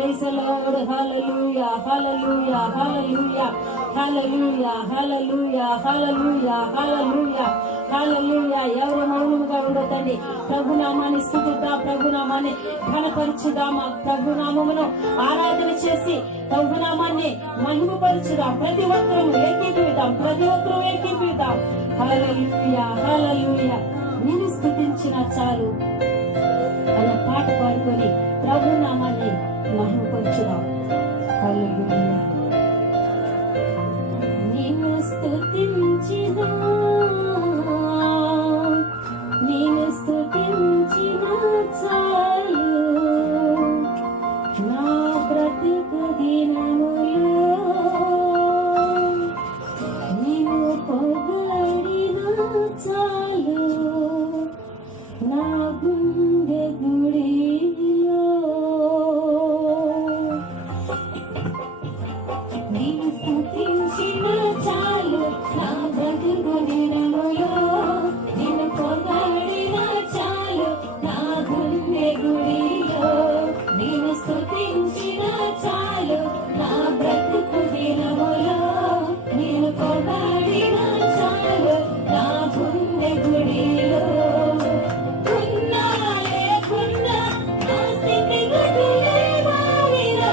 Praise the lord. Hallelujah hallelujah hallelujah hallelujah hallelujah hallelujah hallelujah hallelujah. ఎవరు మౌనముగా ఉండొద్దండి. ప్రభునామాన్ని స్తుతిద్దాం, ప్రభునామాన్ని ఘనపరచుదామా, ప్రభునామమును ఆరాధన చేసి ప్రభునామాన్ని మహిమపరచుదాం. ప్రతి ఒక్కరూ ఏకీభవిద్దాం, ప్రతి ఒక్కరూ ఏకీభవిద్దాం. హల్లెలూయా హల్లెలూయా. నేను స్తుతించిన చాలు అన్న పాట పాడుకొని ప్రభునామాన్ని మహిమపరచుదాం. హల్లెలూయా. నిన్ను స్తుతించిన చాలు నా బ్రతుకు దినములో నిన్ను పొగడిన చాలు నా గుండె గుడిలో నిన్ను స్తుతించిన చాలు నా బ్రతుకు దినములో నిన్ను పొగడిన చాలు నా గుండె గుడిలో నిన్ను స్తుతించిన చాలు నా బ్రతుకు దినములో నిన్ను పొగడిన చాలు నా గుండె గుడిలో. ఉన్నా లేకున్నా నా స్థితి గతులే మారినా,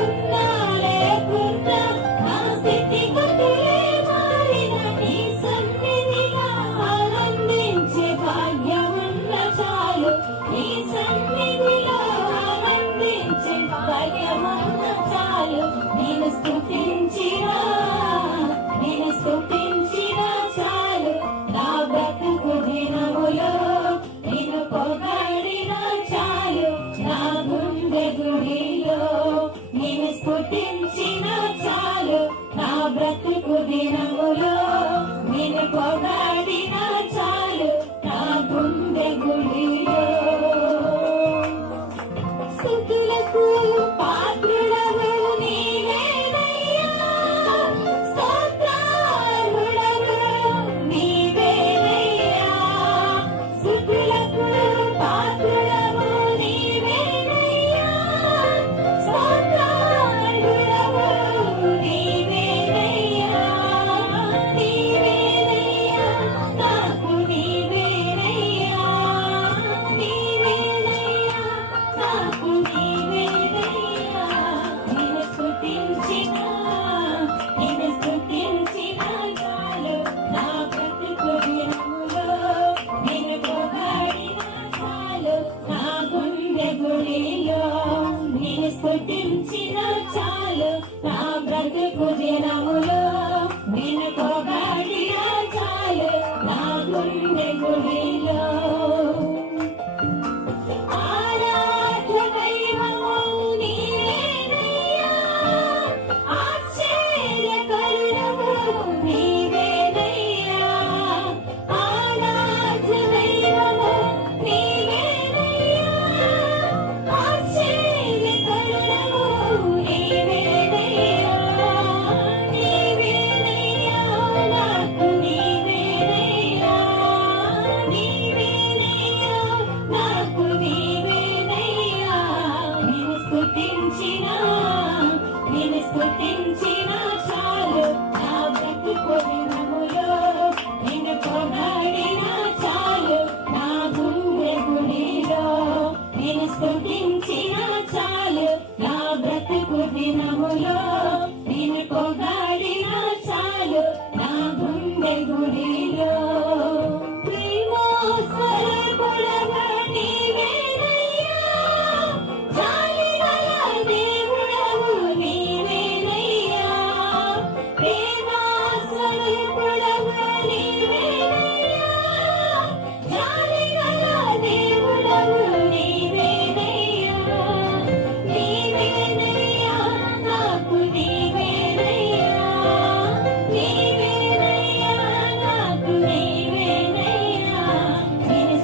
ఉన్నా లేకున్నా నా స్థితి గతులే మారినా నీ సన్నిధిలో ఆనందించే భాగ్యమున్న చాలు, నీ సన్నిధిలో ఆనందించే భాగ్యమున్న చాలు. నేను స్తుతించిన చాలు నా బ్రతుకు దినములో నిన్ను పొగడిన చాలు నా గుండె గుడిలో. నిన్ను స్తుతించిన చాలు నా బ్రతుకు దినములో నిన్ను పొగడిన చాలు నా గుండె గుడిలో. స్తుతులకు పాత్రుడవు నీవేనయ్యా, స్తోత్రార్హుడవు నీవేనయ్యా. స్తుతులకు పాత్రుడవు నీవేనయ్యా, స్తోత్రార్హుడవు నీవేనయ్యా. నీవేనయ్యా నాకు నీవేనయ్యా, నీవేనయ్యా నాకు నీవేనయ్యా. నిన్ను స్తుతించిన చాలు నా బ్రతుకు దినములో నిన్ను పొగడిన చాలు నా గుండె గుడిలో. నిన్ను స్తుతించిన చాలు నా బ్రతుకు దినములో నిన్ను పొగడిన చాలు నా గుండె గుడిలో. ఆరాధ్య దైవము నీవేనయ్యా, ఆశ్చర్యకరుడవు నీవేనయ్యా. ఆరాధ్య దైవము నీవేనయ్యా, ఆశ్చర్యకరుడవు నీవేనయ్యా. నీవేనయ్యా నాకు నీవేనయ్యా, నీవేనయ్యా నాకు నీవేనయ్యా. నిన్ను స్తుతించిన చాలు నా బ్రతుకు దినములో నిన్ను పొగడిన చాలు నా గుండె గుడిలో. నిన్ను స్తుతించిన చాలు నా బ్రతుకు దినములో నిన్ను పొగడిన చాలు నా గుండె గుడిలో. ప్రేమోస్వరూపుడవు నీవేనయ్యా, జాలిగల దేవుడవు నీవేనయ్యా. ప్రేమోస్వరూపుడవు నీవేనయ్యా, జాలిగల దేవుడవు నీవేనయ్యా. నీవేనయ్యా నాకు నీవేనయ్యా, నీవేనయ్యా నాకు నీవేనయ్యా. నిన్ను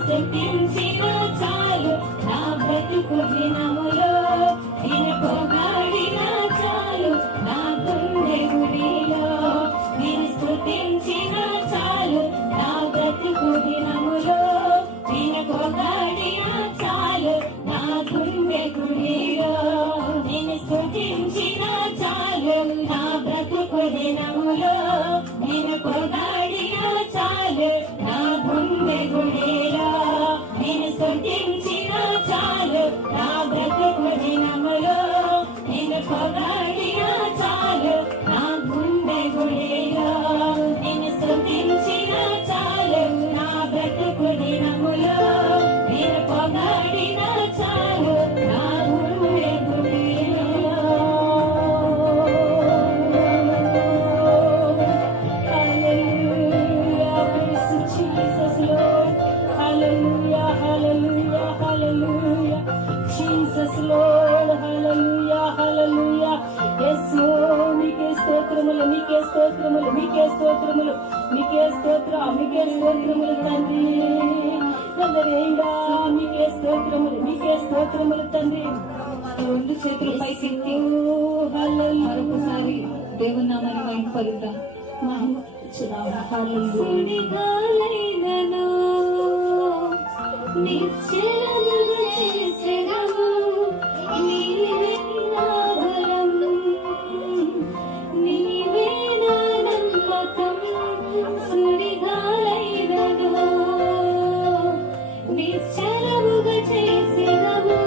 స్తుతించిన చాలు నా బ్రతుకు దినములో నిన్ను పొగడిన చాలు నా గుండె గుడిలో. నిన్ను స్తుతించిన చాలు నా బ్రతుకు దినములో నిన్ను పొగడిన చాలు నా దినములో నిన్ను పొగాడిన చాలు నా గుండె గుడిలో నిన్ను స్తుతించిన చాలు నా బ్రతుకు దినములో నిన్ను పొగాడిన చాలు నా గుండె గుడిలో నిన్ను స్తుతించిన చాలు నా బ్రతుకు దినములో నిన్ను పొగాడిన చాలు నా గుండె గుడిలో. Hallelujah, praise Jesus Lord. Hallelujah, hallelujah, hallelujah. Jesus Lord, hallelujah, hallelujah. Yes Lord, మీకే స్తోత్రములు, మీకే స్తోత్రములు, మీకే స్తోత్రములు, మీకే స్తోత్రములు తండ్రి. తండ్రిడా మీకే స్తోత్రములు తండ్రి. రెండు చేతులు పైకెత్తి మరొకసారి దేవుని నామాన్ని మహిమపరుద్దాం. సుడిగాలైనను నిశ్చలముగా చేసెదవు, నీవే నా బలం, నీవే నా నమ్మకం. సుడిగాలైనను నిశ్చలముగా చేసెదవు,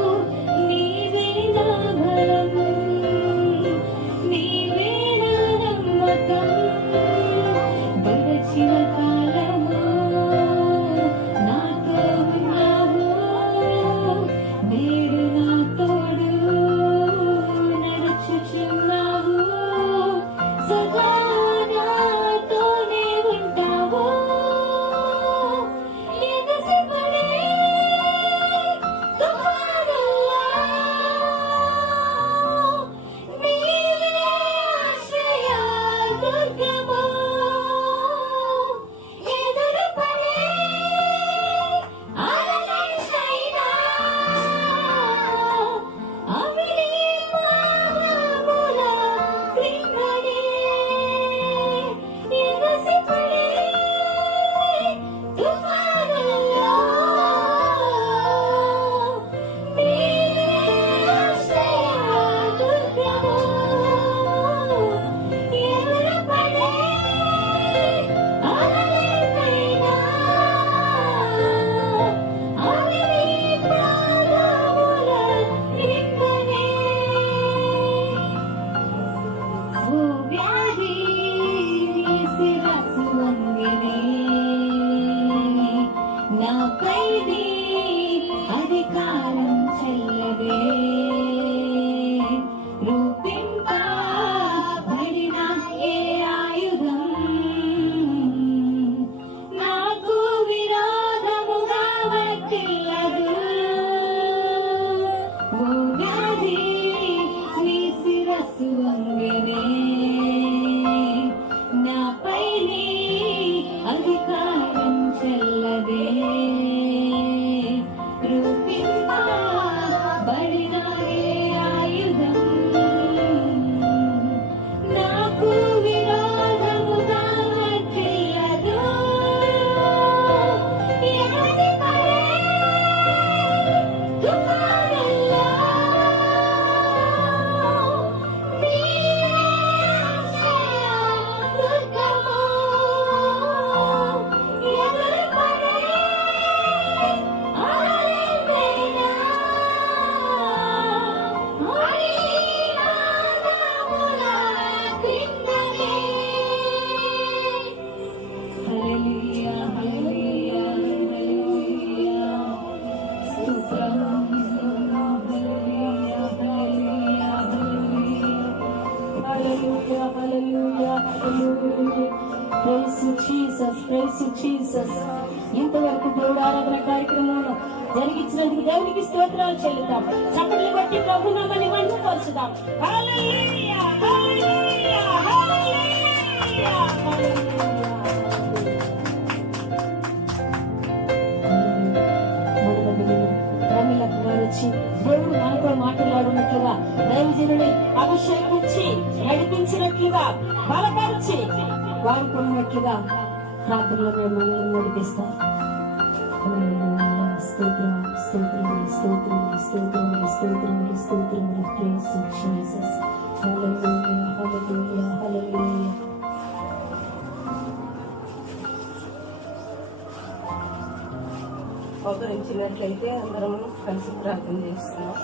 నీవే నా బలం, నీవే నా నమ్మకం. గడచిన కాలము నాతో ఉన్నావు, నేడు నా తోడు నడుచుచున్నావు, సదా నాతోనే ఉంటావు. ఎగసిపడే తుఫానుల్లో నీవే ఆశ్రయ దుర్గము. ఎదురుపడే అలలైనా అవి నీ పాదముల క్రిందనే. ఎగసిపడే తుఫానుల్లో నీవే ఆశ్రయ దుర్గము. ఎదురుపడే అలలైనా అవి నీ పాదముల క్రిందనే. ఓ వ్యాధి నీ శిరస్సు వంగినే, నాపై నీ అధికారం చెల్లదే. రూపింపబడిన ఏ ఆయుధం నాకు విరోధముగా వర్తిల్లదు. ఓ వ్యాధి నీ శిరస్సు వంగనే, నాపై నీ అధికారం చెల్లదే. రూపింపబడిన ఏ ఆయుధం నాకు విరోధముగా వర్తిల్లదు. ఎగసిపడే తుఫానుల్లో నీవే ఆశ్రయ దుర్గము. ఎదురుపడే అలలైనా అవి నీ పాదముల క్రిందనే. హల్లెలూయా, హల్లెలూయా, హల్లెలూయా. స్తోత్రం. హల్లెలూయా, hallelujah, hallelujah, hallelujah, hallelujah. Praise you, Jesus, praise you, Jesus. ఇంతవరకు దేవుడు ఆరాధన కార్యక్రమం జరిగించినందుకు దేవునికి స్తోత్రాలు చెల్లుతాం. చప్పట్లు బట్టి ప్రభు నామముని మహిమపరచుదాం. హల్లెలూయా, హల్లెలూయా, హల్లెలూయా, హల్లెలూయా. ప్రమిళకు వారు వచ్చి దేవుడు మనతో మాట్లాడున్నట్లుగా దైవజనుని అభిషేకించి నడిపించినట్లుగా బలపరిచి వాడుకున్నట్లుగా ప్రార్థనలో మేము నడిపిస్తాం. స్తోత్రం, స్తోత్రం, స్తోత్రం, స్తోత్రం, స్తోత్రం, స్తోత్రం. Praise you, Jesus. Hallelujah, hallelujah, hallelujah. మోకరించినట్లయితే అందరం కలిసి ప్రార్థన చేస్తున్నాం.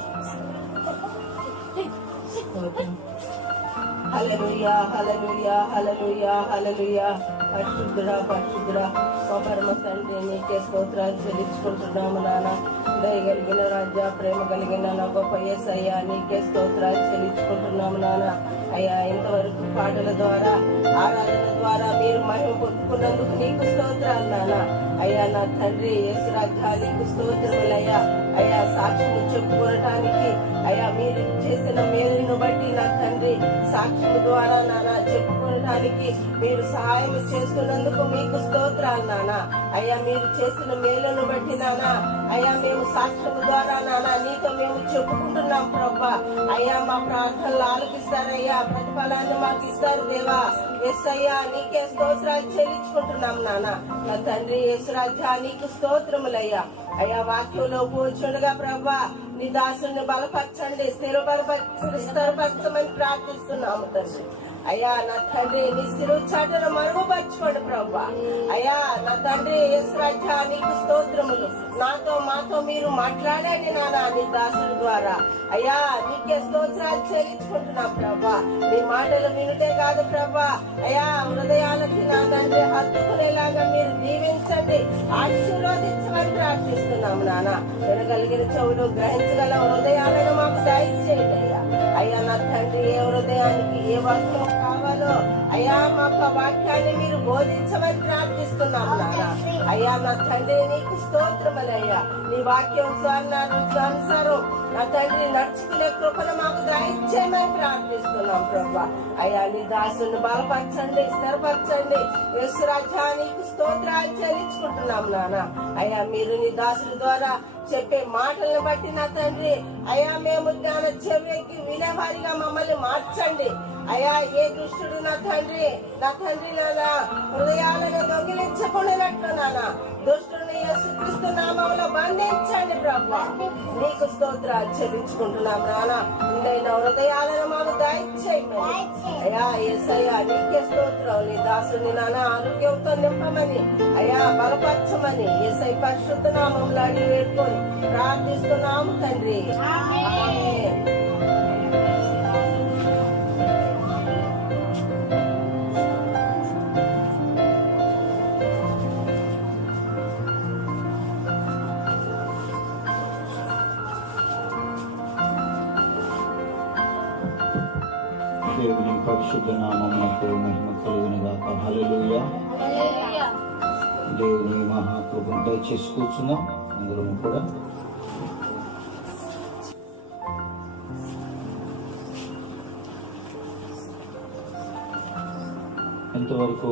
హల్లెలూయా హల్లెలూయా హల్లెలూయా హల్లెలూయా. పరిశుద్ధుడా పరిశుద్ధుడా మా పరమ తండ్రి నీకే స్తోత్రాలు చెల్లించుకుంటున్నాము నాన్న. దయగలిగిన రాజా, ప్రేమ కలిగిన నా గొప్ప యేసయ్యా నీకే స్తోత్రాలు చెల్లించుకుంటున్నాము నాన్న. అయ్యా ఇంతవరకు పాటల ద్వారా ఆరాధన ద్వారా మీరు మహిమ పొందుకున్నందుకు నీకు స్తోత్రాలు నాన్న. అయ్యా నా తండ్రి యేసు రాజా నీకు స్తోత్రములయ్యా. అయ్యా సాక్ష్యము చెప్పుకోవటానికి అయ్యా మీరు చేసిన మేలును బట్టి నా తండ్రి సాక్ష్యము ద్వారా నాన్న చెప్పుకోవడానికి మీరు సహాయం చేస్తున్నందుకు మీకు స్తోత్రాలు నాన్న. అయ్యా మీరు చేసిన మేలును బట్టి నాన్న అయ్యా మేము సాక్ష్యము ద్వారా నాన్న నీతో మేము చెప్పుకుంటున్నాం ప్రభా. అయ్యా మా ప్రార్థనలు ఆలకిస్తారయ్యా, ప్రతిఫలాన్ని మాకు ఇస్తారు దేవా. యేసయ్యా నీకే స్తోత్రాలు చెల్లించుకుంటున్నాం నాన్న. నా తండ్రి యేసురాజా నీకు స్తోత్రములయ్యా. అయ్యా వాక్యంలో కూర్చుండగా ప్రభా నీ దాసుని బలపరచండి, స్థిరపరచమని ప్రార్థిస్తున్నాము తండ్రి. అయ్యా నా తండ్రి నీ శిలువ చాటును మరుగుపరచుకోండి ప్రభా. అయ్యా నా తండ్రి యేసురాజా నీకు స్తోత్రములు. నాతో మాతో మీరు మాట్లాడండి నాన్న నీ దాసుడి ద్వారా. అయ్యా నీకే స్తోత్రాలు చెల్లించుకుంటున్నాం ప్రభా. నీ మాటలు వినుటే కాదు ప్రభా, అయ్యా హృదయాలకి నా తండ్రి హత్తుకునేలాగా మీరు దీవించండి, ఆశీర్వదించమని ప్రార్థిస్తున్నాము నాన్న. వినగలిగిన చెవులు గ్రహించగల హృదయాలను మాకు దయచేయండి అయ్యా. అయ్యా నా తండ్రి ఏ హృదయానికి ఏ వాక్యం కావాలో అయ్యా మాకు వాక్యాన్ని మీరు బోధించమని ప్రార్థిస్తున్నాము నాన్న. అయ్యా నా తండ్రి నీకు స్తోత్రములయ్యా. నీ వాక్యం అనుసారం నా తండ్రి నడుచుకునే కృపను మాకు దయచేయమని ప్రార్థిస్తున్నాం ప్రభా. అయ్యా నీ దాసుని బలపరచండి, స్థిరపరచండి. యేసురాజా నీకు స్తోత్రాలు చెల్లించుకుంటున్నాం నాన్న. అయ్యా మీరు నీ దాసుల ద్వారా చెప్పే మాటలను బట్టి నా తండ్రి అయ్యా మేము జ్ఞాన చెవికి వినేవారిగా మమ్మల్ని మార్చండి. అయ్యా ఏ దుష్టుడు నా తండ్రి నానా హృదయాలను దొంగిలించకుండానట్లు నాన్న దుష్టుని యేసుక్రీస్తు నామములో బంధించండి ప్రభా. నీకు స్తోత్రాలు చెల్లించుకుంటున్నాం నాన్న. ఉండైన హృదయాలను మాకు దయచేయమని అయ్యా యేసయ్యా నీకే స్తోత్రం. నీ దాసుని నాన్న ఆరోగ్యంతో నింపమని అయ్యా బలపరచమని యేసయ్య పరిశుద్ధ నామములో అడిగి వేడుకొని ప్రార్థిస్తున్నాము తండ్రి. ఆమేన్. దేవుని పరిశుద్ధ నామమునకు మహిమ కలుగును గాక. హల్లెలూయా. దేవుని మహాకృపను దయచేసి కూర్చున్నాం అందరము కూడా. ఎంతవరకు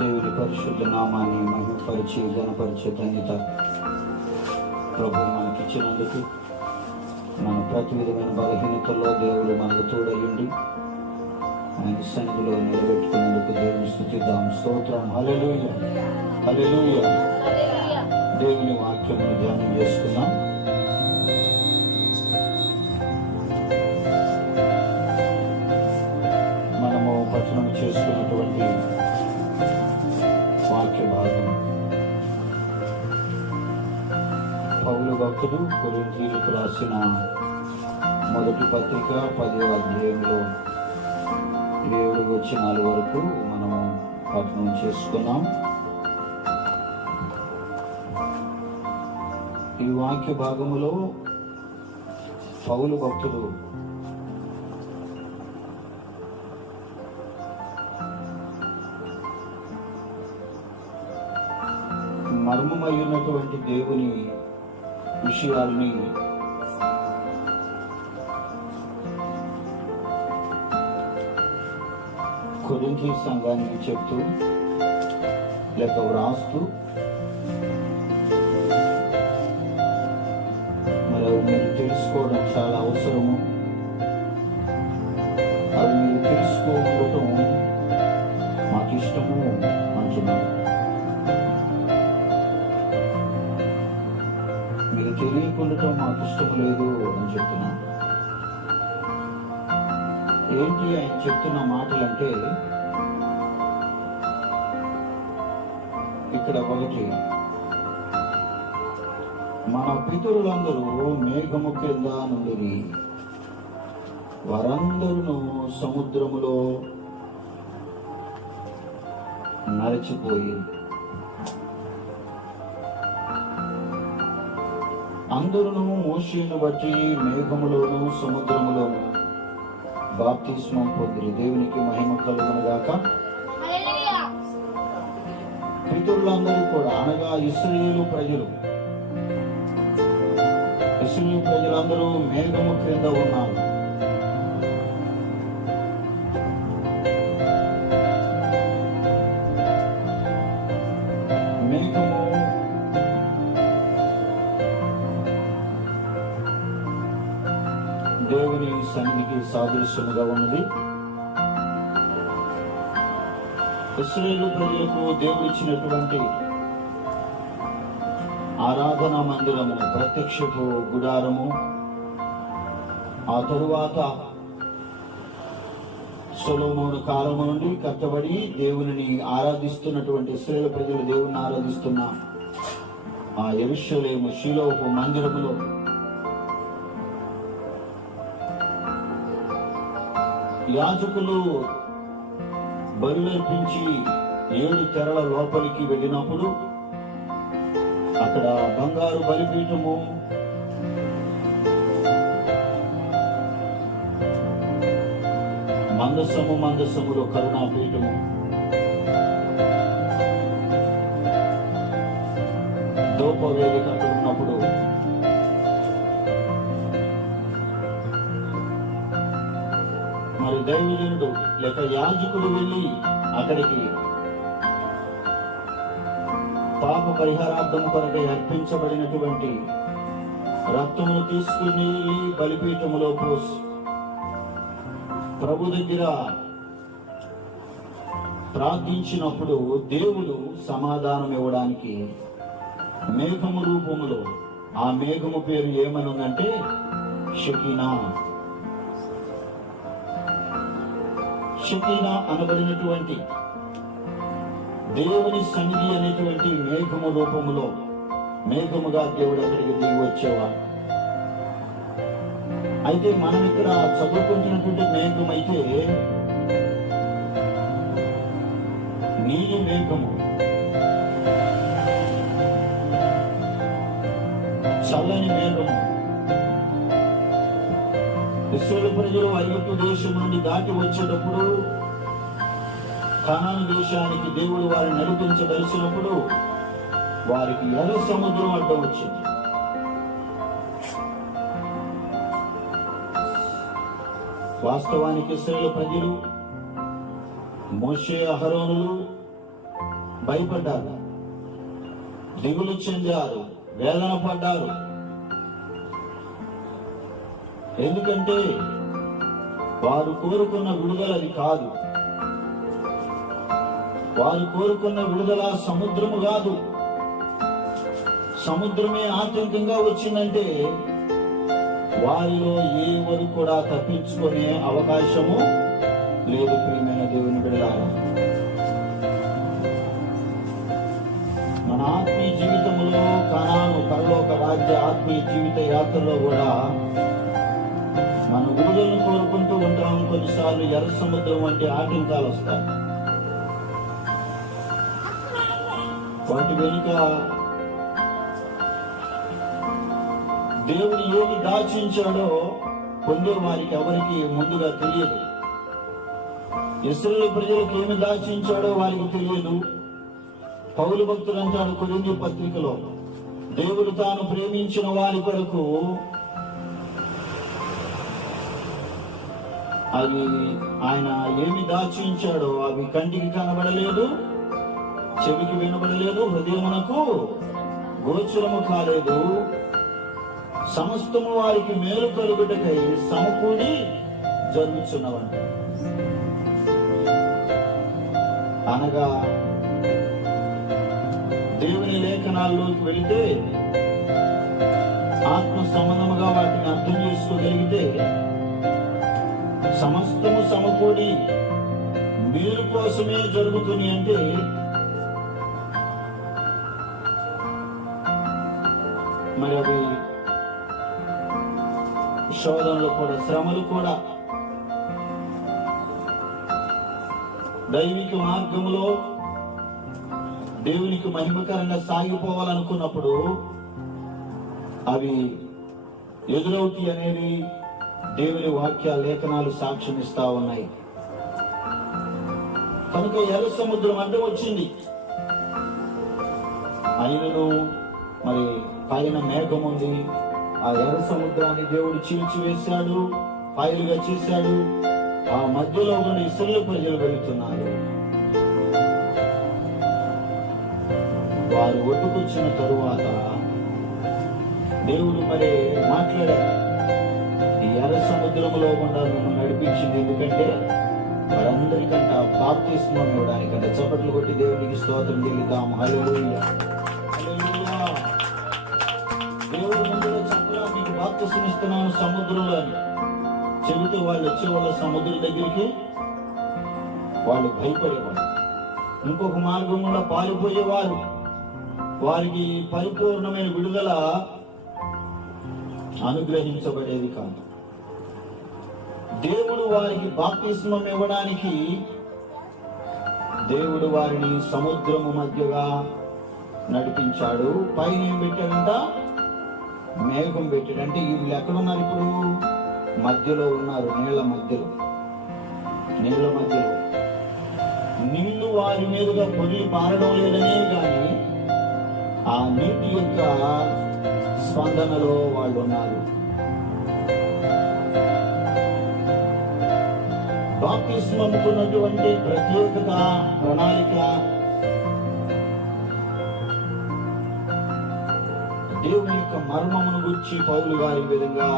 దేవుని పరిశుద్ధ నామాన్ని మహిమపరిచి ఘనపరిచే ధన్యత ప్రభు మనకిచ్చినందుకు, మన ప్రతి విధమైన బలహీనతల్లో దేవుడు మనకు తోడయ్యుండి ఆయన సన్నిధిలో నిలబెట్టుకునేందుకు దేవుని స్తుతిద్దాం. స్తోత్రం. హల్లెలూయా హల్లెలూయా. దేవుని వాక్యమును ధ్యానం చేసుకున్నాం. మనము పఠనం చేసుకున్నటువంటి వాక్య భాగం పౌలు భక్తుడు కొరింథీయులకు రాసిన మొదటి పత్రిక 10వ అధ్యాయంలో 7 వచనాల వరకు మనము పఠనం చేసుకున్నాం. ఈ వాక్య భాగములో పౌలు భక్తుడు మర్మమయ్యున్నటువంటి దేవుని విషయాల్ని కొరింథీ సంఘానికి చెప్తూ లేక వ్రాస్తూ, మరి అవి మీరు తెలుసుకోవడం చాలా అవసరము, అవి మీరు తెలుసుకోవడం మాకు ఇష్టము అంటున్నారు. మీరు తెలియకుండటం మాకు ఇష్టం లేదు అని చెప్తున్నాను. ఏంటి ఆయన చెప్తున్న మాటలంటే, ఇక్కడ ఒకటి మన పితరులందరూ మేఘము క్రింద నుండి వారందరూ సముద్రములో నడిచిపోయి అందరూ మోషేను బట్టి మేఘములోను సముద్రములోను బాప్తిస్మం పొందిరి. దేవునికి మహిమ కలుగును గాక. పితరులందరూ కూడా అనగా ఇశ్రాయేలు ప్రజలందరూ మేఘము క్రింద ఉన్నారు. మేఘము దేవుని సన్నిధికి సాదృశ్యముగా ఉన్నది. ఇశ్రాయేలు ప్రజలకు దేవుడిచ్చినటువంటి ఆరాధనా మందిరము, ప్రత్యక్షపు గుడారము, ఆ తరువాత సొలొమోను కాలము నుండి కట్టబడి దేవునిని ఆరాధిస్తున్నటువంటి ఇశ్రాయేలు ప్రజలు దేవుని ఆరాధిస్తున్న ఆ యెరూషలేము షిలోహు మందిరములో యాజకులు బలులర్పించి 7 తెరల లోపలికి వెళ్ళినప్పుడు అక్కడ బంగారు బలిపీఠము, మందసములో కరుణాపీఠము, ధూపవేదిక అక్కడ ఉన్నప్పుడు మరి దైవజనుడు లేక యాజకుడు వెళ్ళి అక్కడికి పాప పరిహారార్థం కొరకై అర్పించబడినటువంటి రక్తమును తీసుకుని బలిపీఠములో పోసి ప్రభు దగ్గర ప్రార్థించినప్పుడు దేవుడు సమాధానం ఇవ్వడానికి మేఘము రూపములో, ఆ మేఘము పేరు ఏమని ఉందంటే షకీనా అనబడినటువంటి దేవుని సన్నిధి అనేటువంటి మేఘము రూపములో మేఘముగా దేవుడు అక్కడికి దిగి వచ్చేవాడు. అయితే మనం ఇక్కడ చదువుకుంటున్నటువంటి మేఘం అయితే నీలి మేఘము, చల్లని మేఘము. ఇశ్రాయేలు ప్రజలు ఐగుప్తు దేశం నుండి దాటి వచ్చేటప్పుడు కనాను దేశానికి దేవుడు వారిని నడిపించదలిచినప్పుడు వారికి ఎర్ర సముద్రం అడ్డం వచ్చింది. వాస్తవానికి ఇశ్రాయేలు ప్రజలు, మోషే అహరోనులు భయపడ్డారు, దిగులు చెందారు, వేదన పడ్డారు. ఎందుకంటే వారు కోరుకున్న విడుదల అది కాదు. వారు కోరుకున్న విడుదల సముద్రము కాదు. సముద్రమే ఆటంకంగా వచ్చిందంటే వారిలో ఎవరు కూడా తప్పించుకునే అవకాశము లేదు. ప్రియమైన దేవుని బిడ్డలారా, మన ఆత్మీయ జీవితంలో కనాను పరలోక రాజ్య ఆత్మీయ జీవిత యాత్రలో కూడా మనం విడుదలను కోరుకుంటూ ఉంటాం. కొన్నిసార్లు ఎర్ర సముద్రం వంటి ఆటంకాలు వస్తాయి. వాటి వెనుక దేవుడు ఏమి దాచించాడో పొందే వారికి ఎవరికి ముందుగా తెలియదు. ఇశ్రాయేలు ప్రజలకు ఏమి దాచించాడో వారికి తెలియదు. పౌలు భక్తుడు అంటాడు కొరింథీ పత్రికలో, దేవుడు తాను ప్రేమించిన వారి కొరకు అది ఆయన ఏమి దాచించాడో అవి కంటికి కనబడలేదు, చెవికి వినబడలేదు, హృదయమునకు గోచరము కాలేదు. సమస్తము వారికి మేలు కలుగుటకై సమకూడి జరుగుతున్నవంట. అనగా దేవుని లేఖనాల్లోకి వెళితే ఆత్మ సంబంధముగా వాటిని అర్థం చేసుకోగలిగితే సమస్తము సమకూడి మేలు కోసమే జరుగుతుంది. అంటే మరి అవి శోధనలు కూడా, శ్రమలు కూడా దైవిక మార్గంలో దేవునికి మహిమకరంగా సాగిపోవాలనుకున్నప్పుడు అవి ఎదురవుతాయి అనేవి దేవుని వాక్య లేఖనాలు సాక్ష్యం ఇస్తా ఉన్నాయి. కనుక ఎర్ర సముద్రం అడ్డం వచ్చింది. అయినను మరి పైన మేఘం ఉంది. ఆ ఎర్ర సముద్రాన్ని దేవుడు చీల్చివేశాడు, పాయలుగా చేశాడు. ఆ మధ్యలో ఉన్న ఇశ్రాయేలు ప్రజలు వెళుతున్నారు. వారు ఒడ్డుకొచ్చిన తరువాత దేవుడు మరి మాట్లాడారు, ఈ ఎర్ర సముద్రములో గుండా నన్ను నడిపించింది ఎందుకంటే వారందరికంట బాప్తిస్మం ఇవ్వడానికంట. చప్పట్లు కొట్టి దేవునికి స్తోత్రం చెల్లిద్దాం. హల్లెలూయా, హల్లెలూయా. దేవుడు ముందులో చెప్పలా, మీకు బాప్తిస్మం ఇస్తున్నాను సముద్రంలో అని చెబితే వాళ్ళు వచ్చేవాళ్ళ సముద్రం దగ్గరికి వాళ్ళు భయపడేవారు. ఇంకొక మార్గంలో పారిపోయేవారు. వారికి పరిపూర్ణమైన విడుదల అనుగ్రహించబడేది కాదు. దేవుడు వారికి బాప్తిస్మం ఇవ్వడానికి దేవుడు వారిని సముద్రము మధ్యగా నడిపించాడు. పైన ఏం పెట్టాడంట? మేఘం పెట్టాడు. అంటే వీళ్ళు ఎక్కడున్నారు ఇప్పుడు? మధ్యలో ఉన్నారు, నీళ్ల మధ్యలో. నీళ్లు వారి మీదుగా పొది పారడం లేదనే కానీ ఆ నీటి యొక్క స్పందనలో వాళ్ళు ఉన్నారు. బాప్తిస్మముకున్నటువంటి ప్రత్యేకత, ప్రణాళిక దేవుని యొక్క మర్మమును గురించి పౌలు గారి విధంగా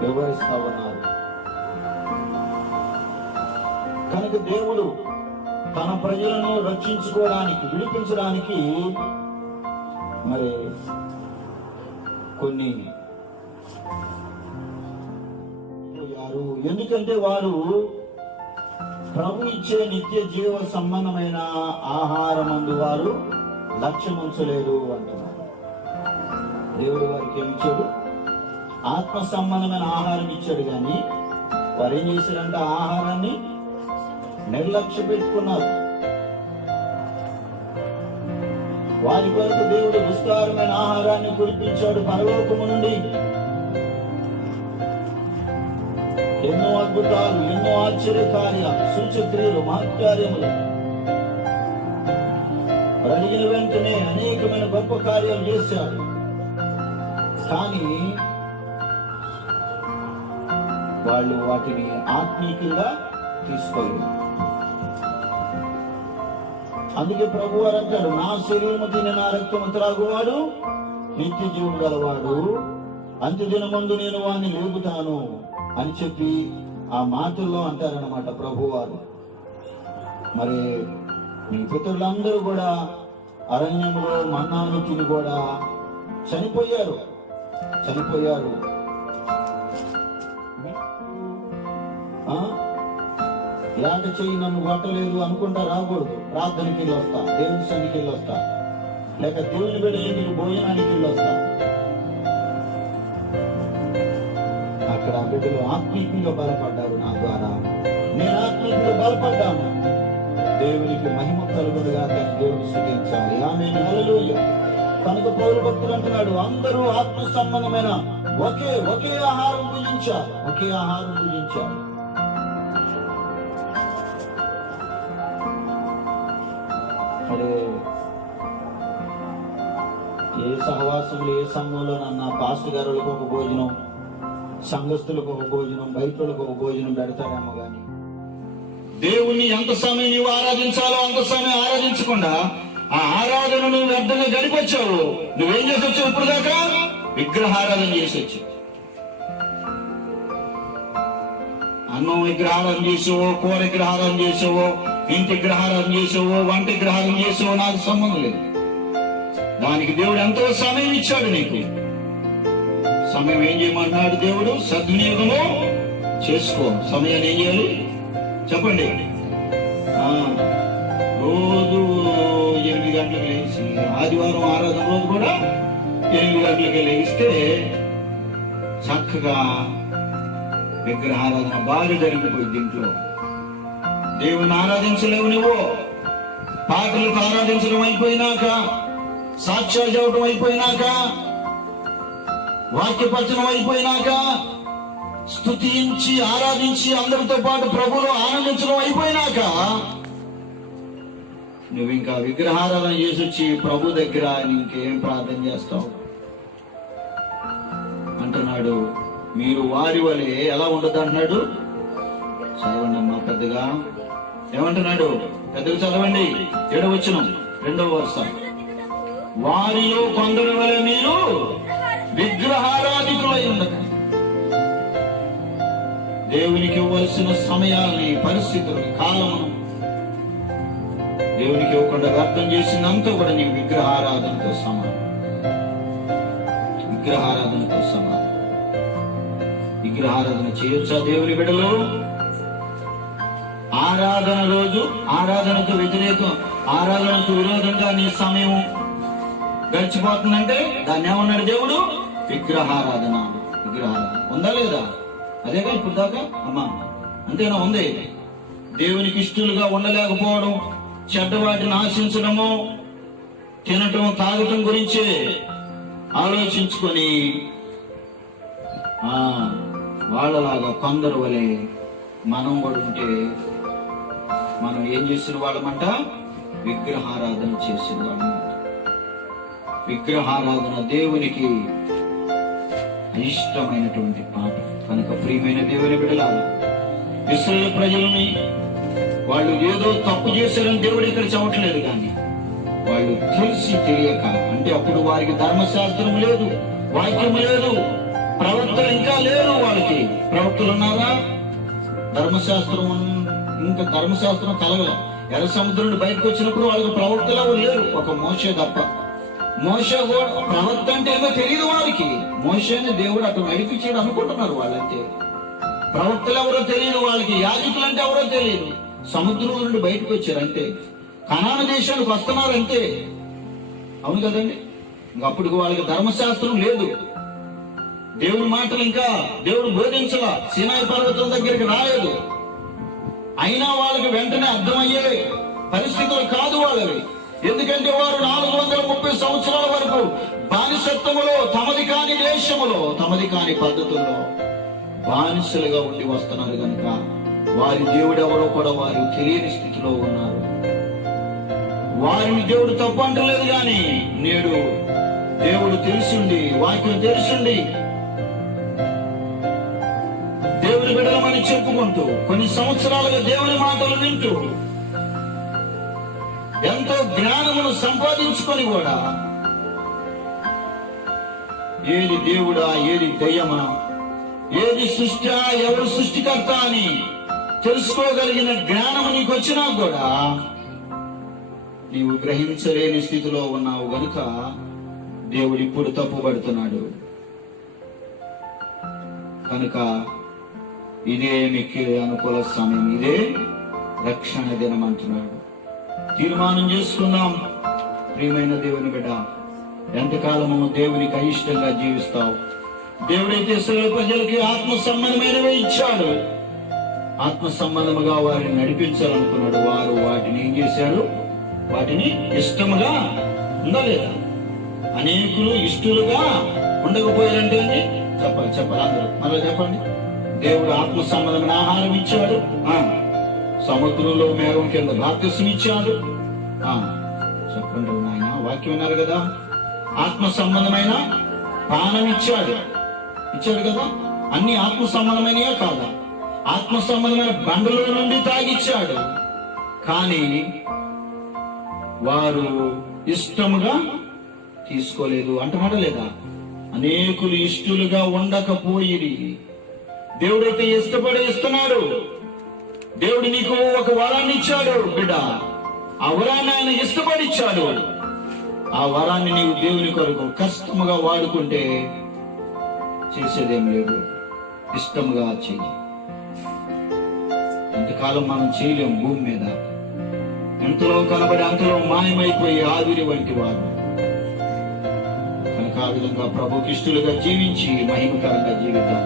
వివరిస్తా ఉన్నారు. కనుక దేవుడు తన ప్రజలను రక్షించుకోవడానికి, విడిపించడానికి మరి కొన్ని పోయారు. ఎందుకంటే వారు ప్రభు ఇచ్చే నిత్య జీవ సంబంధమైన ఆహారమందు వారు లక్ష్యముంచలేదు అంటున్నారు. దేవుడు వారికి ఏమి ఇచ్చాడు? ఆత్మ సంబంధమైన ఆహారం ఇచ్చాడు. కానీ వారు ఏం చేశారంటే ఆహారాన్ని నిర్లక్ష్య పెట్టుకున్నారు. వారి కొరకు దేవుడు విస్తారమైన ఆహారాన్ని కురిపించాడు పరలోకము నుండి. ఎన్నో అద్భుతాలు, ఎన్నో ఆశ్చర్య కార్యాలు, సూచక్రియలు, మహత్కార్యములు అడిగిన వెంటనే అనేకమైన గొప్ప కార్యాలు చేశాడు. కానీ వాళ్ళు వాటిని ఆత్మీయంగా తీసుకోలేదు. అందుకే ప్రభు వారు అంటాడు, నా శరీరము తిని నా రక్తము త్రాగువాడు నిత్య జీవం గలవాడు, అంత్యదినమందు నేను వాడిని లేపుతాను అని చెప్పి ఆ మాటల్లో అంటారన్నమాట ప్రభు వారు. మరి మీ పితరులందరూ కూడా అరణ్యంలో మన్నాను తిని కూడా చనిపోయారు. యాట చెయ్యి నన్ను కొట్టలేదు అనుకుంటా రాకూడదు. ప్రార్థనకి వెళ్ళి వస్తా, దేవుని సన్నిధికి వెళ్ళి వస్తా, లేక దేవుని బిడ్డలకి భోజనానికి వెళ్ళి వస్తా. అక్కడ బిడ్డలు ఆత్మీయంగా బలపడ్డారు. నా ద్వారా నేను ఆత్మీయంగా బలపడ్డాను. దేవునికి మహిమ కలుగునుగా దేవుని స్తుతించాలి. ఆమేన్, హల్లెలూయా. కనుక పౌలు భక్తులు అంటున్నాడు, అందరూ ఆత్మ సంబంధమైన ఒకే ఆహారం పూజించారు. అరే, ఏ సహవాసంలో, ఏ సంఘంలో నన్న పాస్టర్ గారులకు ఒక భోజనం, సంఘస్థులకు ఒక భోజనం, బయటలకు ఒక భోజనం పెడతారేమో గాని దేవుణ్ణి ఎంత సమయం నీవు ఆరాధించాలో అంత సమయం ఆరాధించకుండా ఆ ఆరాధనను వ్యర్థంగా గడిపొచ్చావు. నువ్వేం చేసి వచ్చావు? ఇప్పుడు దాకా విగ్రహారాధన చేసి వచ్చావు. అన్నం విగ్రహారాధన చేసావో, కూర విగ్రహారాధన చేసావో, ఇంటి విగ్రహారాధన చేసావో, వంట విగ్రహారాధన చేసావో నాకు సంబంధం లేదు. దానికి దేవుడు ఎంతో సమయం ఇచ్చాడు. నీకు సమయం ఏం చేయమన్నాడు దేవుడు? సద్వినియోగము చేసుకో. సమయాన్ని ఏం చేయాలి చెప్పండి? రోజు 8 గంటలకు లేచి ఆదివారం ఆరాధన రోజు కూడా 8 గంటలకి లెగిస్తే చక్కగా విగ్రహారాధన బాగా జరిగిపోయింది ఇంట్లో. దేవుని ఆరాధించలేవు నువ్వు. పాటలకు ఆరాధించడం అయిపోయినాక, సాక్ష్యాలు చెప్పడం అయిపోయినాక, వాక్యపచనం అయిపోయినాక, స్తుతించి ఆరాధించి అందరితో పాటు ప్రభువులో ఆనందించడం అయిపోయినాక, నువ్వు ఇంకా విగ్రహారాధన చేసి వచ్చి ప్రభు దగ్గర ఇంకేం ప్రార్థన చేస్తావు అంటున్నాడు. మీరు వారి వలె ఎలా ఉండదు అంటున్నాడు. చదవండి అమ్మా పెద్దగా. ఏమంటున్నాడు? పెద్దగా చదవండి. 7వ వచనం 2వ వరుస. వారిలో కొందరి వలె మీరు విగ్రహారాధికులై ఉండకండి. దేవునికి ఇవ్వాల్సిన సమయాల్ని, పరిస్థితులని, కాలమును దేవునికి ఇవ్వకుండా వ్యర్థం చేసిందంతా కూడా నీ విగ్రహారాధనతో సమానం. విగ్రహారాధనతో సమానం. విగ్రహారాధన చేయొచ్చా దేవుని బిడ్డలు? ఆరాధన రోజు ఆరాధనకు వ్యతిరేకం, ఆరాధనకు విరోధంగా నీ సమయం గడిచిపోతుందంటే దాన్ని ఏమన్నాడు దేవుడు? విగ్రహారాధన. విగ్రహారాధన ఉందా లేదా? అదేగా ఇప్పుడు దాకా అమ్మా, అంతేనా? ఉంది. దేవునికి ఇష్టలుగా ఉండలేకపోవడం, చెడ్డవాటిని ఆశించడము, తినటం తాగటం గురించి ఆలోచించుకొని వాళ్ళలాగా కొందరు వలె మనం కూడా ఉంటే మనం ఏం చేసిన వాళ్ళమంట? విగ్రహారాధన చేసిన వాళ్ళమంట. విగ్రహారాధన దేవునికి అయిష్టమైనటువంటి పాట కనుక ప్రియమైన దేవుని బిడ్డలారా, ఇశ్రాయేలు ప్రజలని వాళ్ళు ఏదో తప్పు చేశారని దేవుడు ఇక్కడ చెప్పట్లేదు, కానీ వాళ్ళు తెలిసి తెలియక, అంటే అప్పుడు వారికి ధర్మశాస్త్రం లేదు, వాక్యం లేదు, ప్రవక్తలు ఇంకా లేరు. వాళ్ళకి ప్రవక్తలు ఉన్నారా? ఇంకా ధర్మశాస్త్రం కలగల. ఎర్ర సముద్రం నుండి బయటకు వచ్చినప్పుడు వాళ్ళకి ప్రవక్తలు ఎవరు లేరు, ఒక మోషే తప్ప. మోషే కూడా ప్రవక్త అంటే ఏమో తెలియదు వారికి. మోషేని దేవుడు అటు నడిపించాడు అనుకుంటున్నారు వాళ్ళంతే. ప్రవక్తలు ఎవరో తెలియదు వాళ్ళకి, యాజకులు అంటే ఎవరో తెలియదు. సముద్రం నుండి బయటకు వచ్చారు అంతే. కనాను దేశానికి వస్తున్నారు అంతే. అవును కదండి? అప్పుడు వాళ్ళకి ధర్మశాస్త్రం లేదు, దేవుని మాటలు ఇంకా దేవుడు బోధించలా, సీనాయి పర్వతం దగ్గరికి రాలేదు. అయినా వాళ్ళకి వెంటనే అర్థమయ్యే పరిస్థితులు కాదు వాళ్ళవి. ఎందుకంటే వారు 430 సంవత్సరాల వరకు బానిసత్వములో, తమది కాని దేశములో, తమది కాని పద్ధతుల్లో బానిసలుగా ఉండి వస్తున్నారు కనుక వారి దేవుడు ఎవరో కూడా వారు తెలియని స్థితిలో ఉన్నారు. వారిని దేవుడు తప్పు అంటలేదు, కానీ నేడు దేవుడు తెలిసిండి, వాక్యం తెలిసిండి, దేవుని బిడ్డలమని చెప్పుకుంటూ కొన్ని సంవత్సరాలుగా దేవుని మాటలు వింటూ ఎంతో జ్ఞానమును సంపాదించుకొని కూడా ఏది దేవుడా, ఏది దయ్యమా, ఏది సృష్టి, ఎవరు సృష్టికర్త అని తెలుసుకోగలిగిన జ్ఞానము నీకు వచ్చినా కూడా నీవు గ్రహించలేని స్థితిలో ఉన్నావు గనుక దేవుడు ఇప్పుడు తప్పుపడుతున్నాడు. కనుక ఇదే మీకు అనుకూల సమయం, ఇదే రక్షణ దినం అంటున్నాడు. తీర్మానం చేసుకున్నాం ప్రియమైన దేవుని బిడ్డ, ఎంతకాలము దేవునికి అయిష్టంగా జీవిస్తావు? దేవుడైతే ఇశ్రాయేలు ప్రజలకి ఆత్మ సంబంధమైనవే ఇచ్చాడు, ఆత్మ సంబంధముగా వారిని నడిపించాలనుకున్నాడు. వారు వాటిని ఏం చేశారు? వాటిని ఇష్టముగా ఉందా లేదా? అనేకులు ఇష్టలుగా ఉండకపోయారంటే చెప్పాలి అందరూ మళ్ళీ చెప్పండి. దేవుడు ఆత్మ సంబంధమైన ఆహారం ఇచ్చాడు, సముద్రంలో మేఘం కింద బాప్తిస్మం ఇచ్చాడు. చెప్పండి నాయన, వాక్యం విన్నారు కదా. ఆత్మ సంబంధమైన పానం ఇచ్చాడు కదా. అన్ని ఆత్మ సంబంధమైనయే కాదా? ఆత్మ సంబంధమైన బండల నుండి తాగిచ్చాడు, కానీ వారు ఇష్టముగా తీసుకోలేదు అంటున్నాడా లేదా? అనేకులు ఇష్టలుగా ఉండకపోయిరి. దేవుడైతే ఇష్టపడి ఇస్తున్నాడు. దేవుడు నీకు ఒక వరాన్ని ఇచ్చాడు బిడ్డ, ఆ వరాన్ని ఆయన ఇష్టపడి ఇచ్చాడు. ఆ వరాన్ని నీవు దేవుని కొరకు కష్టముగా వాడుకుంటే చేసేదేం లేదు, ఇష్టముగా చెయ్యి. ఎంతకాలం మనం చేయలేం భూమి మీద. ఎంతలో కనబడి అంతలో మాయమైపోయి ఆవిరి వంటి వారు. కనుక విధంగా ప్రభుకి ఇష్టలుగా జీవించి మహిమకరంగా జీవిద్దాం.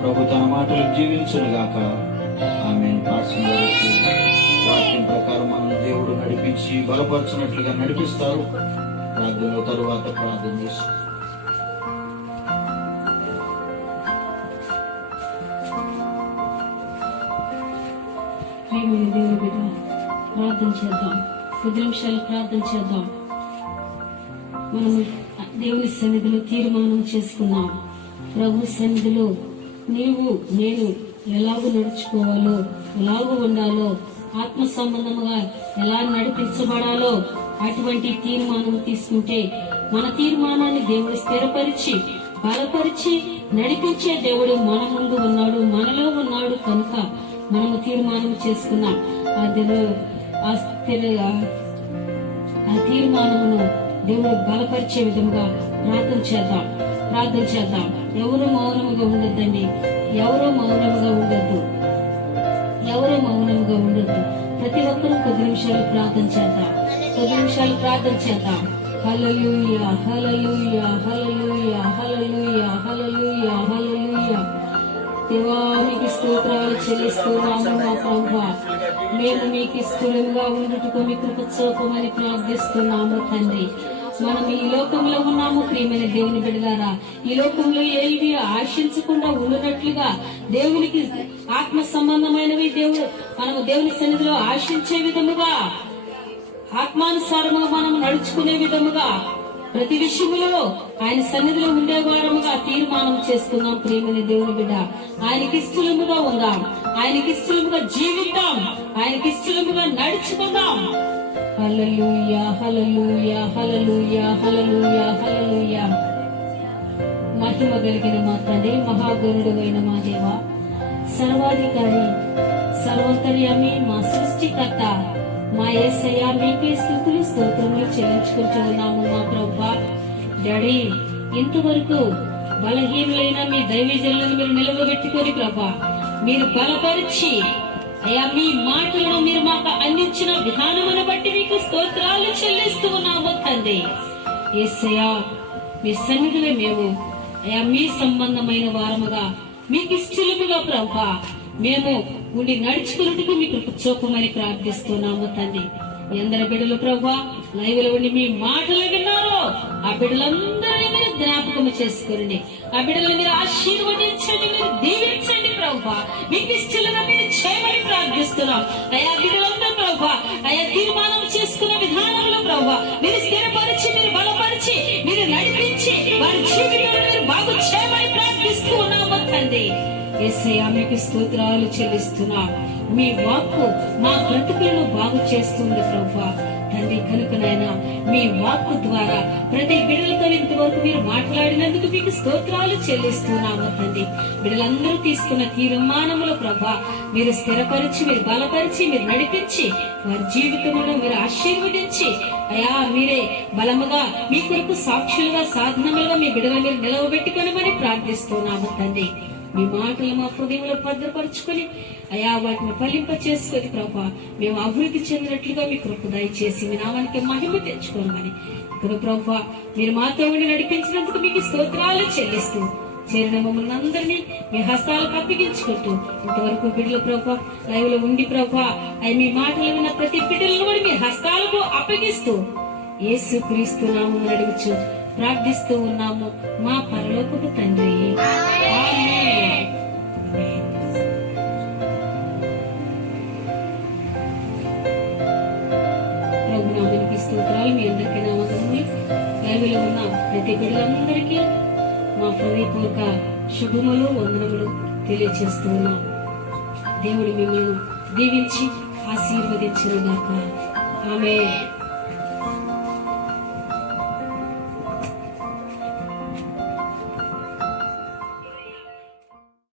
ప్రభు తన మాటలు జీవించునుగాక. ఆమె వాక్యం ప్రకారం మనం దేవుడు నడిపించి బలపరచినట్లుగా నడిపిస్తారు. ప్రార్థన తరువాత ప్రార్థన చేస్తాం. ప్రియమైన దేవుని బిడ్డ, ప్రార్థన చేద్దాం. 10 నిమిషాలు ప్రార్థన చేద్దాం. మనము దేవుని సన్నిధిలో తీర్మానం చేసుకున్నాం. ప్రభు సన్నిధిలో నీవు నేను ఎలాగూ నడుచుకోవాలో, ఎలాగూ ఉండాలో, ఆత్మ సంబంధముగా ఎలా నడిపించబడాలో అటువంటి తీర్మానం తీసుకుంటే మన తీర్మానాన్ని దేవుడు స్థిరపరిచి బలపరిచి నడిపించే దేవుడు మన ముందు ఉన్నాడు, మనలో ఉన్నాడు. కనుక మనము తీర్మానం చేసుకున్నాం. ఆ తీర్మానమును దేవుడు బలపరిచే విధంగా ప్రార్థన చేద్దాం. ఎవరు మౌనముగా ఉండొద్దండి. ఎవరు మౌనముగా ఉండొద్దు. ప్రతి ఒక్కరూ 10 నిమిషాలు ప్రార్థన చేద్దాం. హల్లెలూయా, హల్లెలూయా, హల్లెలూయా, హల్లెలూయా, హల్లెలూయా, హల్లెలూయా. దేవా, మీకు స్తోత్రాలు చెల్లిస్తున్నాము మా ప్రభువా. మేము మీకు ఇష్టంగా ఉండుటకు మీ కృప చూపమని ప్రార్థిస్తున్నాము తండ్రి. మనం ఈ లోకంలో ఉన్నాము ప్రియమైన దేవుని బిడ్డలారా. ఈ లోకంలో ఏవి ఆశించకుండా ఉండునట్లుగా దేవునికి ఆత్మ సంబంధమైనవి మనము దేవుని సన్నిధిలో ఆశించే విధముగా, ఆత్మానుసారముగా మనం నడుచుకునే విధముగా, ప్రతి విషయంలో ఆయన సన్నిధిలో ఉండేవారముగా తీర్మానం చేసుకుందాం. ప్రియమైన దేవుని బిడ్డ, ఆయనకి ఇష్టముగా ఉందాం, ఆయనకి ఇష్టముగా జీవిద్దాం, ఆయనకి ఇష్టముగా నడుచుకుందాం. హల్లెలూయా, హల్లెలూయా, హల్లెలూయా, హల్లెలూయా, హల్లెలూయా. మహిమ కలిగిన మా తండ్రి, మహాగరుడు అయిన మా దేవ, సర్వాధికారి, సర్వంతర్యామి, మా సృష్టికర్త, మా యేసయ్య, మీకే స్తుతులు స్తోత్రములు చెల్లించుకుంటున్నాము మా ప్రభువా. డాడీ, ఇంతవరకు బలహీనులైన మీ దైవజనులను మీరు నిలవబెట్టుకొని ప్రభా, మీరు బలపరిచి అయ్యా మీ మాటలను మీరు మాకు అందించిన విధానమును బట్టి మీకు స్తోత్రాలు చెల్లిస్తూ ఉన్నాము తండ్రి. యేసయ్యా, మీ సన్నిధిలో మేము అయ్యా మీ సంబంధమైన వారముగా, మీకు ఇష్టలుగా ప్రభా మేము ఉండి నడుచుకున్నట్టుకు మీకు చూపమని ప్రార్థిస్తున్నాము తండ్రి. ఎందరి బిడ్డలు ప్రభా లైవ్ లో ఉండి మీ మాటలు విన్నారో ఆ బిడ్డలందరినీ మీరు జ్ఞాపకం చేసుకోండి. ఆ బిడ్డలను మీరు ఆశీర్వదించండి, మీరు దీవించండి ప్రభా. మీకు ఇష్టలుగా మీరు చేయమని ప్రార్థిస్తున్నాం. అయా బిడ్డలందరూ ప్రభా అయా తీర్మానం చేసుకున్న విధానంలో ప్రభా మీరు స్థిరపరిచి, మీరు బలపరిచి, మీరు నడిపించి వారి జీవితంలో మీరు బాగు చేయమని ప్రార్థిస్తూ ఉన్నాము తండ్రి. యేసయ్యా, మీకు స్తోత్రాలు చెల్లిస్తున్నాం. మీ వాక్కు మా బ్రతుకులను బాగు చేస్తుంది ప్రభా తండ్రి. కనుకనైనా మీ వాక్కు ద్వారా ప్రతి బిడ్డలతో ఇంతవరకు మీరు మాట్లాడినందుకు మీకు స్తోత్రాలు చెల్లిస్తున్నాము తండ్రి. బిడ్డలందరూ తీసుకున్న తీర్మానములో ప్రభా మీరు స్థిరపరిచి, మీరు బలపరిచి, మీరు నడిపించి వారి జీవితంలో మీరు ఆశీర్వదించి అయా మీరే బలముగా మీ కొరకు సాక్షులుగా, సాధనములుగా మీ బిడ్డలు మీరు నిలవబెట్టుకొనమని ప్రార్థిస్తున్నాము తండ్రి. మీ మాటలు మా హృదయంలో భద్రపరుచుకొని అయా వాటిని ఫలింప చేసుకొని ప్రభా మేము అభివృద్ధి చెందినట్లుగా మీ కృప దయచేసి మీ నామానికి మహిమ తెచ్చుకోమని ఇక్కడ ప్రభా మీరు మాతో ఉండి నడిపించినందుకు మీకు స్తోత్రాలు చెల్లిస్తూ చేరిన మమ్మల్ని అందరినీ మీ హస్తాలకు అప్పగించుకుంటూ ఇంతవరకు బిడ్డలు ప్రభా లైవ్ లో ఉండి ప్రభా అవి మీ మాటలు విన్న ప్రతి బిడ్డలను కూడా మీ హస్తాలకు అప్పగిస్తూ యేసు క్రీస్తు నామమున అడుగుచు ప్రార్థిస్తూ ఉన్నాము మా పరలోకపు తండ్రి. ఆమేన్. ప్రభునామానికి స్తోత్రాలు. మీ అందరికీ నా వందనములు. లైవ్లో ఉన్న ప్రతి బిడ్డలందరికీ మా హృదయపూర్వక శుభములు, వందనములు తెలియజేస్తూ ఉన్నాం. దేవుడు మిమ్మల్ని దీవించి ఆశీర్వదించును గాక. ఆమేన్.